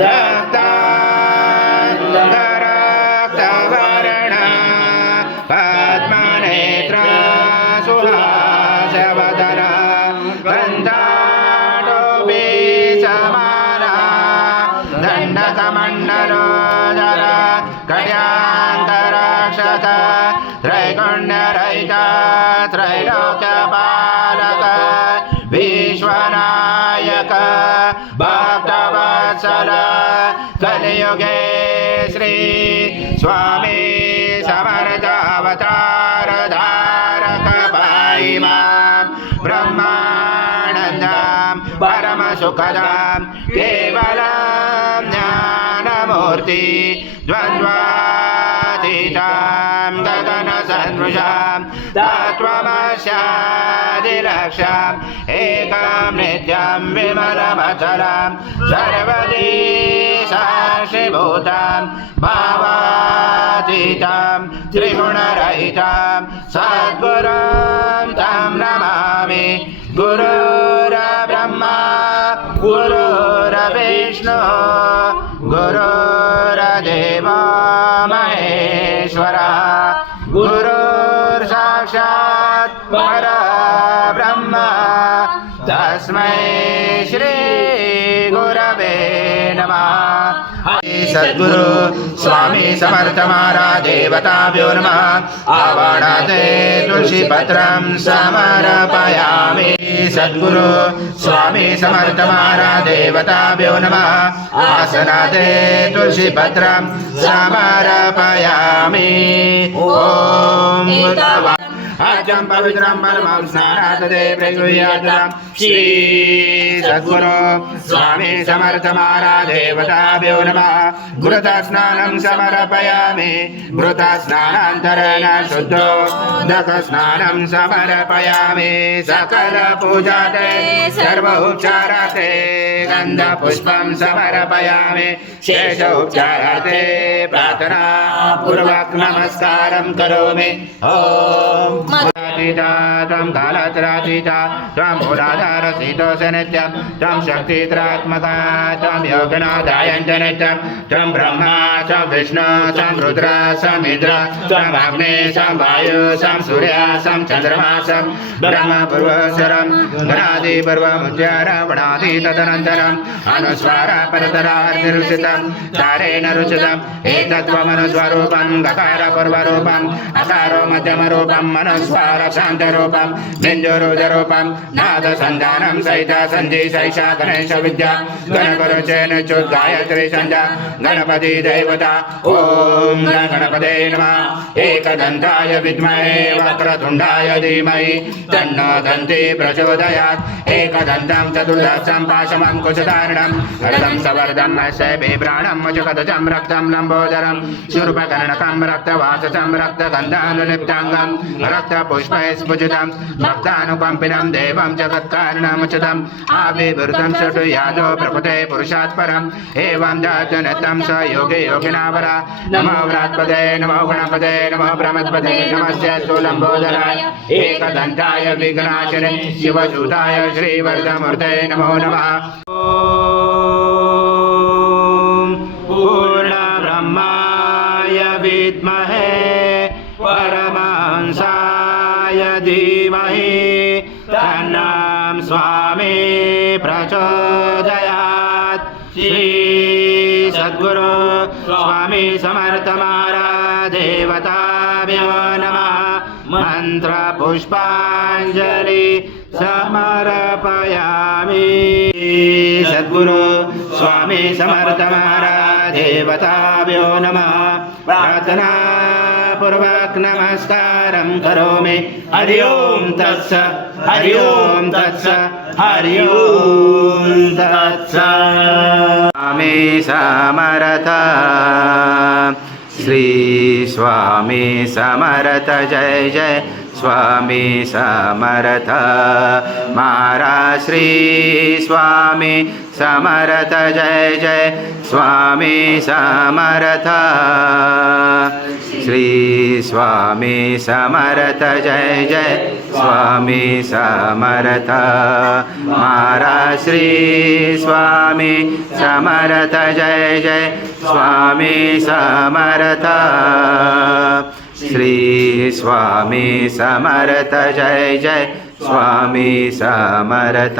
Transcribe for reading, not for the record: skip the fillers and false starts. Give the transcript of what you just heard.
रक्तवर्ण पद्मनेत्र सुहासवदन गन्धाडोऽपि समाना दण्डकमण्डलोदर कट्यान्तरक्षत त्रैगुण्यरहिता त्रैलोक्यपालक विश्वनायक भक्तवत्सल कलियुगे श्री स्वामी समर्थ अवतार धारक पाहि मां ब्रह्मानन्दं परम सुखदं केवलं ज्ञानमूर्ति द्वन्द्वातीतं गगन सदृशं तत्त्वमस्यादिलक्ष्यम् एकं नित्यं विमलमचलं सर्वदी साक्षिभूतं भावातीतं त्रिगुणरहितं सद्गुरुं तं नमामि गुरुर्ब्रह्मा गुरुर्विष्णु गुरुर्देवो महेश्वरः गुरुर्साक्षात् परब्रह्म तस्मै श्री गुरवे नमः। सद्गुरु स्वामी समर्थ महाराज देवताभ्यो नमः। आवनाते तुलसी पत्रं समर्पयामि। सद्गुरु स्वामी समर्थ महाराज देवताभ्यो नमः। आसनाते तुलसी पत्रं समर्पयामि। ओम अजं पवित्रं परमं स्नानादे प्रगृह्यातं श्री सद्गुरु स्वामी समर्थ महाराज देवताभ्यो नमः। घृता स्नानं समर्पयामि। घृता स्नानान्तरेण शुद्धोदक स्नानं समर्पयामि। सकल पूजाते सर्वोपचाराते गन्धपुष्पं समर्पयामि। शेष उपचाराते प्रार्थना पूर्वक नमस्कारं करोमि। ओम त्वं कालत्रातीता त्वं भूराधारसितोष नित्यं त्वं शक्तित्रात्मका त्वं योगनादायञ्च नित्यं त्वं ब्रह्मा त्वं विष्णु त्वं रुद्र त्वं इन्द्र त्वं अग्ने त्वं वायु त्वं सूर्य त्वं चन्द्रमा त्वं ब्रह्म पूर्वस्वरं गणादिपूर्वमुच्चारणवणादि तदनन्तरम् अनुस्वार परतरार्थिरुचितं तारेण रुचितम् एतत्त्वमनुस्वरूपं गकार पूर्वरूपम् अकारो मध्यमरूपं मनस्वार शान्तरूपं बिन्दुरुजरूपं नादसन्धानं सहित सन्धि सैषा गणेश विद्या गणगुरुचेन गायत्री संध्या गणपति देवता। ओम गणपते नमः। एकदन्ताय विद्महे वक्रतुण्डाय धीमहि तन्नो दन्ती प्रचोदयात्। एकदन्तं चतुर्दशं पाशमं कुशधारणं हरदं सवर्धं बिभ्राणं मुचकदजं रक्तं लम्बोदरं शूर्पकर्णकं रक्तवाससं रक्तगन्धानुलिप्ताङ्गं रक्तपुष्पैस्फुजितं भक्तानुकम्पिनं देवं जगत्कारणमुचितम् आविर्भूतं षट् यादो प्रकृते पुरुषात् परम् एवं जातुनितं स योगे योगिनावरा। नमो व्रात्पदे नमो गणपते नमो ब्रह्मपदे नमस्य लम्बोदराय एकदन्ताय विघ्नाशिने शिवसूताय श्रीवरदमूर्ते नमो नमः। ओम पूर्णब्रह्माय विद्महे परमहंसाय धीमहि तन्नं स्वामी प्रचोदयात्। श्री सद्गुरु स्वामी समर्थ महाराज देवताभ्यो नमः। मंत्र पुष्पांजलि समर्पयामि। सद्गुरु स्वामी समर्थ महाराज देवताभ्यो नमः। प्रार्थना पूर्वक नमस्कारं करोमि। हरि ओम तत्सत् हरि ओम तत्सत् हरि ओम तत्सत्। स्वामी समर्थ श्री स्वामी समर्थ जय जय स्वामी समर्थ महाराज श्री स्वामी समर्थ जय जय स्वामी समर्थ श्री स्वामी समर्थ जय जय स्वामी समर्थ महाराज श्री स्वामी समर्थ जय जय स्वामी समर्थ श्री स्वामी समर्थ जय जय स्वामी समर्थ।